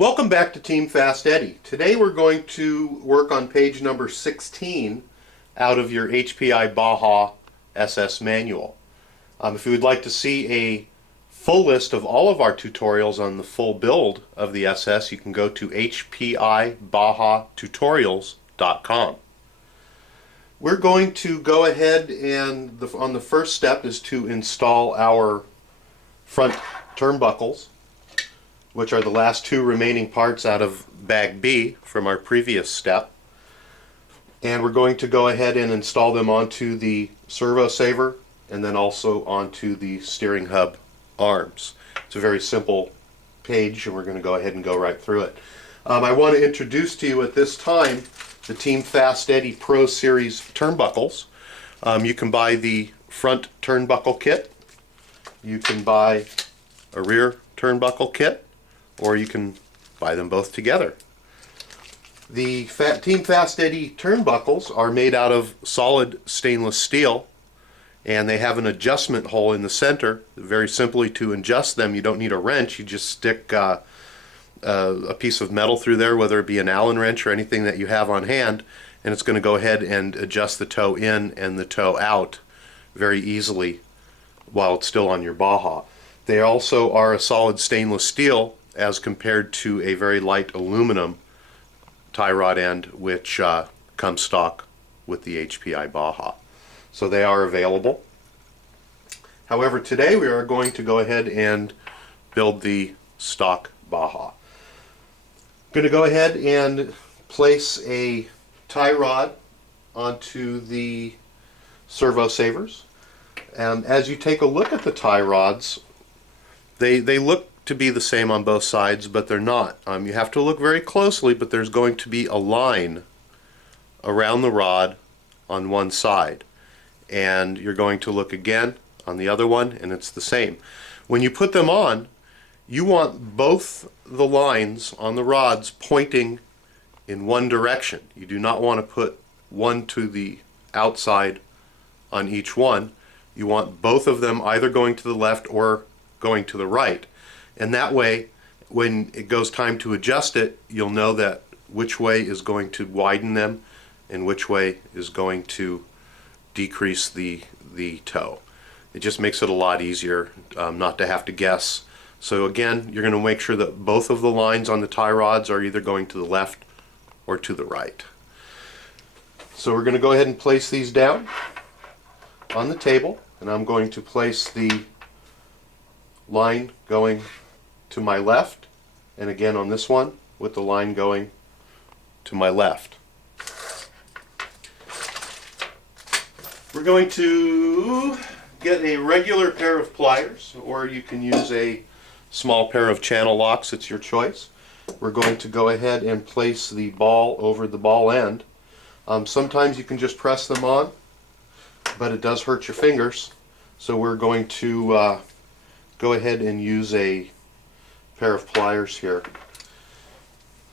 Welcome back to Team Fast Eddy. Today we're going to work on page number 16 out of your HPI Baja SS manual. If you would like to see a full list of all of our tutorials on the full build of the SS, you can go to hpibajatutorials.com. We're going to go ahead and on the first step is to install our front turnbuckles, which are the last two remaining parts out of bag B from our previous step. And we're going to go ahead and install them onto the Servo Saver and then also onto the steering hub arms. It's a very simple page and we're going to go ahead and go right through it. I want to introduce to you at this time the Team Fast Eddy Pro Series turnbuckles. You can buy the front turnbuckle kit, you can buy a rear turnbuckle kit, or you can buy them both together. The Team Fast Eddy turnbuckles are made out of solid stainless steel, and they have an adjustment hole in the center. Very simply, to adjust them, you don't need a wrench. You just stick a piece of metal through there, whether it be an Allen wrench or anything that you have on hand, and it's going to go ahead and adjust the toe in and the toe out very easily while it's still on your Baja. They also are a solid stainless steel as compared to a very light aluminum tie rod end, which comes stock with the HPI Baja. So they are available. However, today we are going to go ahead and build the stock Baja. I'm going to go ahead and place a tie rod onto the Servo Savers. As you take a look at the tie rods, they look to be the same on both sides, but they're not. You have to look very closely, but there's going to be a line around the rod on one side, and you're going to look again on the other one and it's the same. When you put them on, you want both the lines on the rods pointing in one direction. You do not want to put one to the outside on each one. You want both of them either going to the left or going to the right. And that way, when it goes time to adjust it, you'll know that which way is going to widen them and which way is going to decrease the toe. It just makes it a lot easier not to have to guess. So again, you're going to make sure that both of the lines on the tie rods are either going to the left or to the right. So we're going to go ahead and place these down on the table, and I'm going to place the line going to my left, and again on this one with the line going to my left. We're going to get a regular pair of pliers, or you can use a small pair of channel locks, it's your choice. We're going to go ahead and place the ball over the ball end. Sometimes you can just press them on, but it does hurt your fingers, so we're going to go ahead and use a pair of pliers here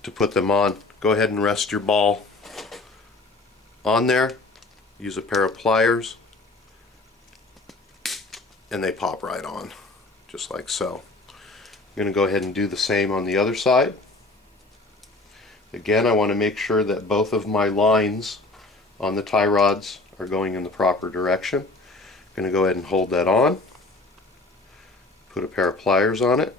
to put them on. Go ahead and rest your ball on there, use a pair of pliers, and they pop right on, just like so. I'm going to go ahead and do the same on the other side. Again, I want to make sure that both of my lines on the tie rods are going in the proper direction. I'm going to go ahead and hold that on, put a pair of pliers on it,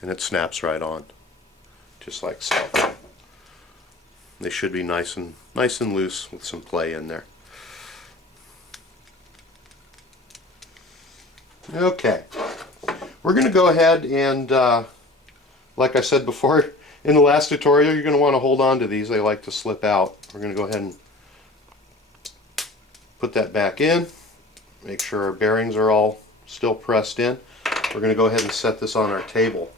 and it snaps right on, just like so. They should be nice and loose with some play in there. Okay, we're going to go ahead and, like I said before in the last tutorial, you're going to want to hold on to these. They like to slip out. We're going to go ahead and put that back in, make sure our bearings are all still pressed in. We're going to go ahead and set this on our table.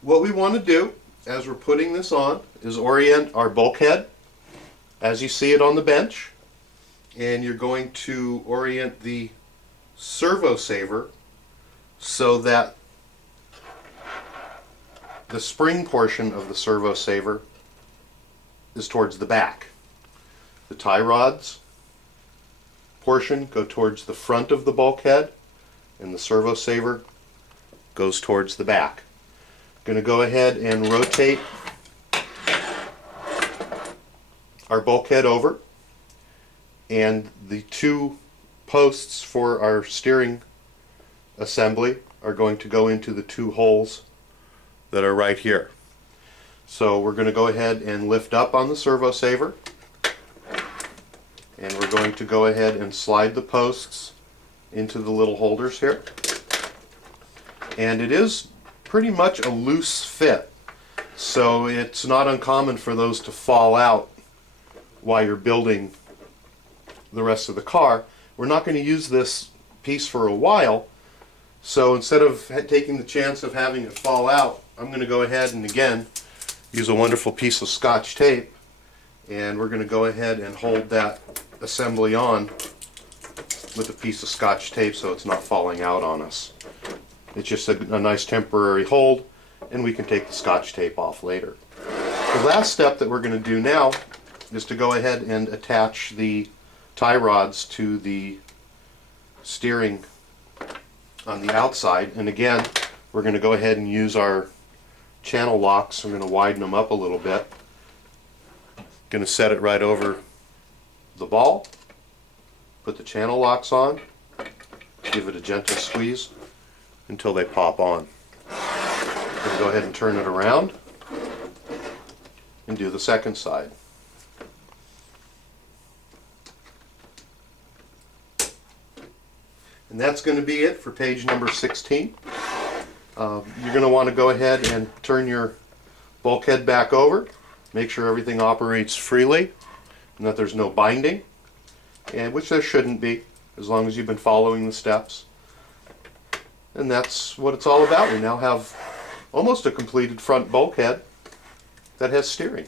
What we want to do as we're putting this on is orient our bulkhead as you see it on the bench, and you're going to orient the Servo Saver so that the spring portion of the Servo Saver is towards the back. The tie rods portion go towards the front of the bulkhead, and the Servo Saver goes towards the back. Going to go ahead and rotate our bulkhead over, and the two posts for our steering assembly are going to go into the two holes that are right here. So we're going to go ahead and lift up on the Servo Saver, and we're going to go ahead and slide the posts into the little holders here. And it is pretty much a loose fit, so it's not uncommon for those to fall out while you're building the rest of the car. We're not going to use this piece for a while, so instead of taking the chance of having it fall out, I'm going to go ahead and again use a wonderful piece of Scotch tape, and we're going to go ahead and hold that assembly on with a piece of Scotch tape so it's not falling out on us. It's just a nice temporary hold, and we can take the Scotch tape off later. The last step that we're going to do now is to go ahead and attach the tie rods to the steering on the outside, and again we're going to go ahead and use our channel locks. I'm going to widen them up a little bit. Going to set it right over the ball, put the channel locks on, give it a gentle squeeze until they pop on. I'm going to go ahead and turn it around and do the second side. And that's going to be it for page number 16. You're going to want to go ahead and turn your bulkhead back over, make sure everything operates freely and that there's no binding, and which there shouldn't be as long as you've been following the steps. And that's what it's all about. We now have almost a completed front bulkhead that has steering.